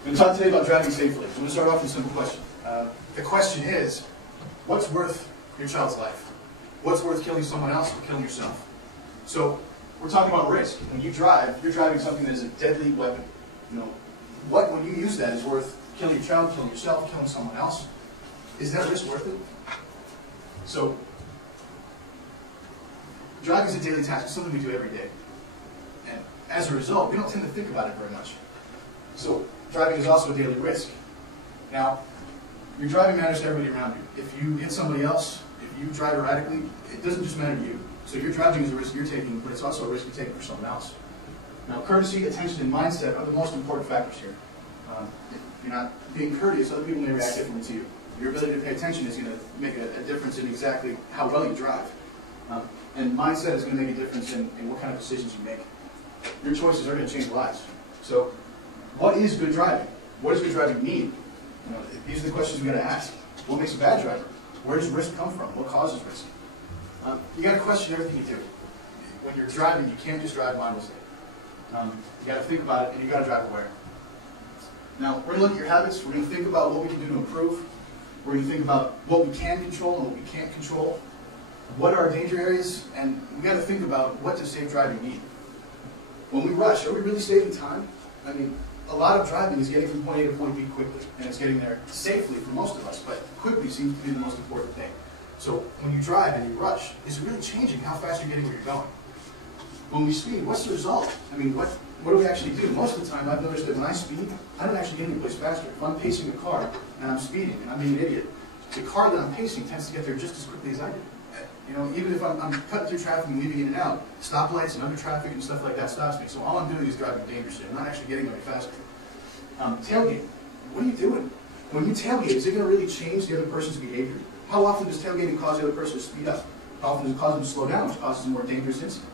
I'm going to talk today about driving safely. I'm going to start off with a simple question. The question is, what's worth your child's life? What's worth killing someone else or killing yourself? So we're talking about risk. When you drive, you're driving something that is a deadly weapon. What, when you use that, is worth killing your child, killing yourself, killing someone else? Is that risk worth it? So driving is a daily task. It's something we do every day. And as a result, we don't tend to think about it very much. So driving is also a daily risk. Now, your driving matters to everybody around you. If you hit somebody else, if you drive erratically, it doesn't just matter to you. So your driving is a risk you're taking, but it's also a risk you're taking for someone else. Now, courtesy, attention, and mindset are the most important factors here. If you're not being courteous, other people may react differently to you. Your ability to pay attention is going to make a difference in exactly how well you drive. And mindset is going to make a difference in what kind of decisions you make. Your choices are going to change lives. So, what is good driving? What does good driving mean? These are the questions we got to ask. What makes a bad driver? Where does risk come from? What causes risk? You got to question everything you do. When you're driving, you can't just drive mindlessly. You got to think about it, and you got to drive aware. Now, we're going to look at your habits. We're going to think about what we can do to improve. We're going to think about what we can control and what we can't control. What are our danger areas? And we got to think about what does safe driving mean. When we rush, are we really saving time? I mean, a lot of driving is getting from point A to point B quickly, and it's getting there safely for most of us, but quickly seems to be the most important thing. So when you drive and you rush, is it really changing how fast you're getting where you're going? When we speed, what's the result? I mean, what do we actually do? Most of the time, I've noticed that when I speed, I don't actually get any place faster. If I'm pacing a car and I'm speeding and I'm being an idiot, the car that I'm pacing tends to get there just as quickly as I do. Even if I'm cutting through traffic and weaving in and out, stoplights and under traffic and stuff like that stops me. So all I'm doing is driving dangerously. I'm not actually getting any faster. Tailgate. What are you doing? When you tailgate, is it going to really change the other person's behavior? How often does tailgating cause the other person to speed up? How often does it cause them to slow down, which causes a more dangerous incident?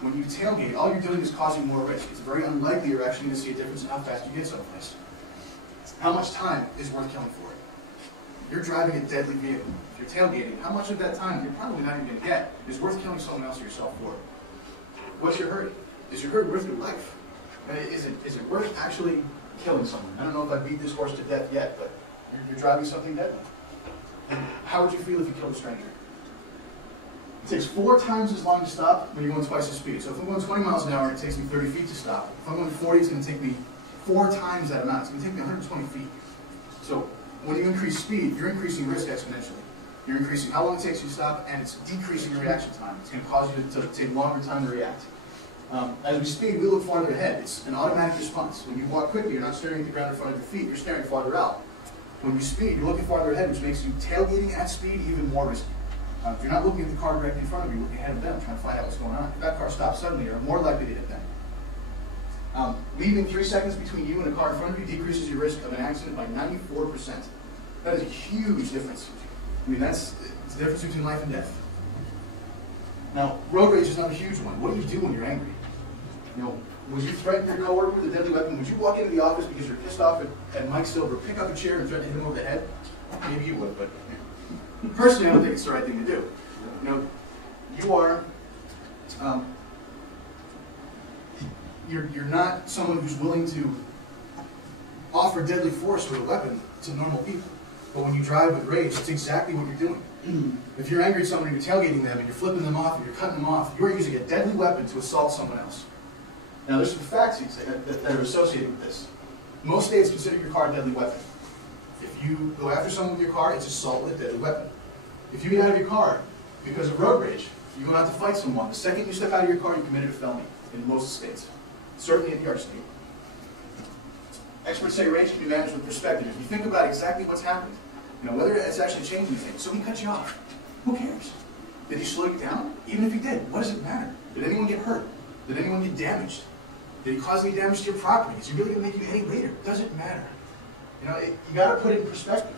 When you tailgate, all you're doing is causing more risk. It's very unlikely you're actually going to see a difference in how fast you get someplace. How much time is worth killing for it? You're driving a deadly vehicle. If you're tailgating, how much of that time you're probably not even going to get is worth killing someone else or yourself for? What's your hurt? Is your hurt worth your life? Is it worth actually killing someone? I don't know if I beat this horse to death yet, but you're driving something deadly. How would you feel if you killed a stranger? It takes 4 times as long to stop when you're going twice the speed. So if I'm going 20 miles an hour, it takes me 30 feet to stop. If I'm going 40, it's going to take me 4 times that amount. It's going to take me 120 feet. So when you increase speed, you're increasing risk exponentially. You're increasing how long it takes you to stop, and it's decreasing your reaction time. It's going to cause you to take longer time to react. As we speed, we look farther ahead. It's an automatic response. When you walk quickly, you're not staring at the ground in front of your feet. You're staring farther out. When you speed, you're looking farther ahead, which makes you tailgating at speed even more risky. If you're not looking at the car directly in front of you, you're looking ahead of them, trying to find out what's going on. If that car stops suddenly, you're more likely to hit them. Leaving 3 seconds between you and a car in front of you decreases your risk of an accident by 94%. That is a huge difference. I mean, it's the difference between life and death. Now, road rage is not a huge one. What do you do when you're angry? Would you threaten your coworker with a deadly weapon? Would you walk into the office because you're pissed off at Mike Silver, pick up a chair and threaten to hit him over the head? Maybe you would, but personally, I don't think it's the right thing to do. You are, you're not someone who's willing to offer deadly force with a weapon to normal people. But when you drive with rage, it's exactly what you're doing. If you're angry at someone and you're tailgating them and you're flipping them off and you're cutting them off, you're using a deadly weapon to assault someone else. Now, there's some facts that are associated with this. Most states consider your car a deadly weapon. If you go after someone with your car, it's assault with a deadly weapon. If you get out of your car because of road rage, you go out to fight someone, the second you step out of your car, you committed a felony in most states. Certainly in New York State. Experts say rage can be managed with perspective. If you think about exactly what's happened, whether it's actually changed anything. So he cut you off. Who cares? Did he slow you down? Even if he did, what does it matter? Did anyone get hurt? Did anyone get damaged? Did he cause any damage to your property? Is he really going to make you any later? Doesn't matter. You got to put it in perspective.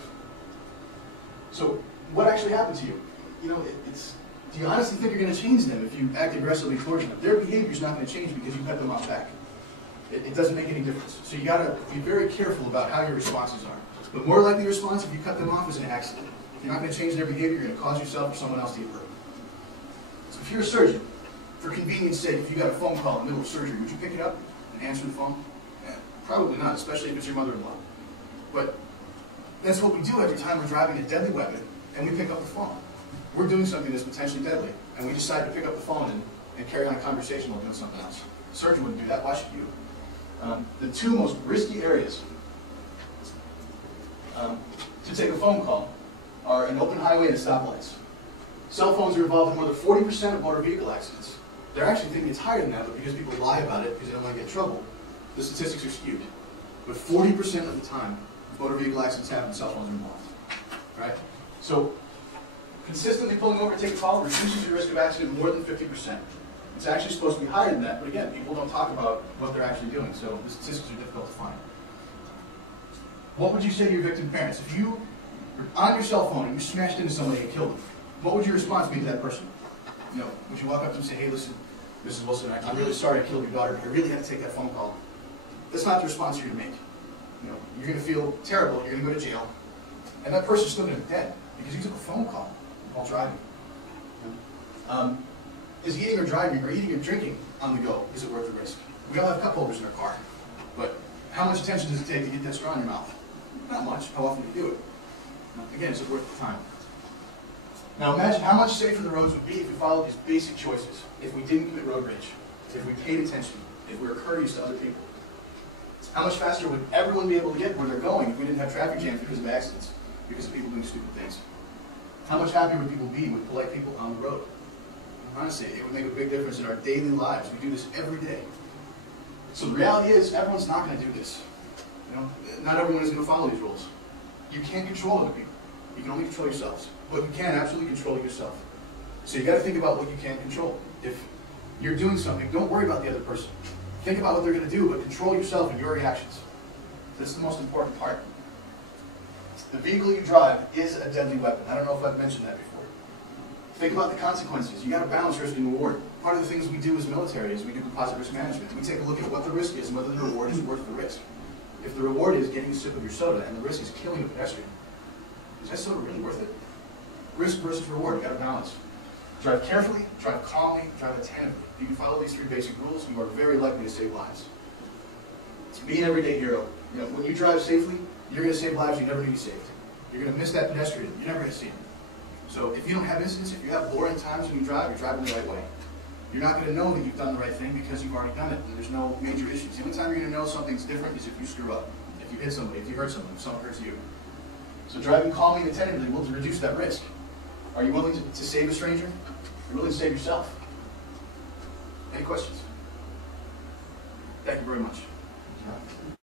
So, what actually happened to you? Do you honestly think you're going to change them if you act aggressively towards them? Their behavior's not going to change because you cut them off back. It doesn't make any difference. So you got to be very careful about how your responses are. The more likely response if you cut them off is an accident. If you're not going to change their behavior, you're going to cause yourself or someone else to get hurt. So if you're a surgeon, for convenience sake, if you got a phone call in the middle of surgery, would you pick it up and answer the phone? Yeah. Probably not, especially if it's your mother-in-law. But that's what we do every time we're driving a deadly weapon and we pick up the phone. We're doing something that's potentially deadly, and we decide to pick up the phone and carry on a conversation while doing something else. A surgeon wouldn't do that, why should you? The two most risky areas to take a phone call are an open highway and stoplights. Cell phones are involved in more than 40% of motor vehicle accidents. They're actually thinking it's higher than that, but because people lie about it because they don't want to get in trouble, the statistics are skewed. But 40% of the time, motor vehicle accidents happen, cell phones are involved. Right? So, consistently pulling over to take a call reduces your risk of accident more than 50%. It's actually supposed to be higher than that, but again, people don't talk about what they're actually doing, so the statistics are difficult to find. What would you say to your victim parents? If you were on your cell phone and you smashed into somebody and killed them, what would your response be to that person? You know, would you walk up to them and say, hey, listen, Mrs. Wilson, I'm really sorry I killed your daughter, but I really had to take that phone call. That's not the response you're going to make. You know, you're going to feel terrible, you're going to go to jail, and that person's still going to be dead because you took a phone call while driving. Is eating or driving, or eating or drinking on the go, is it worth the risk? We all have cup holders in our car, but how much attention does it take to get that straw in your mouth? Not much. How often do you do it? Again, is it worth the time? Now imagine how much safer the roads would be if we followed these basic choices, if we didn't commit road rage, if we paid attention, if we were courteous to other people. How much faster would everyone be able to get where they're going if we didn't have traffic jams because of accidents, because of people doing stupid things? How much happier would people be with polite people on the road? Honestly, it would make a big difference in our daily lives. We do this every day. So the reality is, everyone's not going to do this. You know, not everyone is going to follow these rules. You can't control other people. You can only control yourselves. But you can absolutely control yourself. So you got to think about what you can control. If you're doing something, don't worry about the other person. Think about what they're going to do, but control yourself and your reactions. This is the most important part. The vehicle you drive is a deadly weapon. I don't know if I've mentioned that before. Think about the consequences. You got to balance risk and reward. Part of the things we do as military is we do composite risk management. We take a look at what the risk is and whether the reward is worth the risk. If the reward is getting a sip of your soda and the risk is killing a pedestrian, is that soda really worth it? Risk versus reward, you got to balance. Drive carefully, drive calmly, drive attentively. If you can follow these three basic rules, you are very likely to save lives. Be an everyday hero. You know, when you drive safely, you're going to save lives you never knew you saved. You're going to miss that pedestrian. You're never going to see him. So if you don't have incidents, if you have boring times when you drive, you're driving the right way. You're not going to know that you've done the right thing because you've already done it, and there's no major issues. The only time you're going to know something's different is if you screw up, if you hit somebody, if you hurt someone, if someone hurts you. So driving calmly and attentively will reduce that risk. Are you willing to save a stranger? You're willing to save yourself? Any questions? Thank you very much.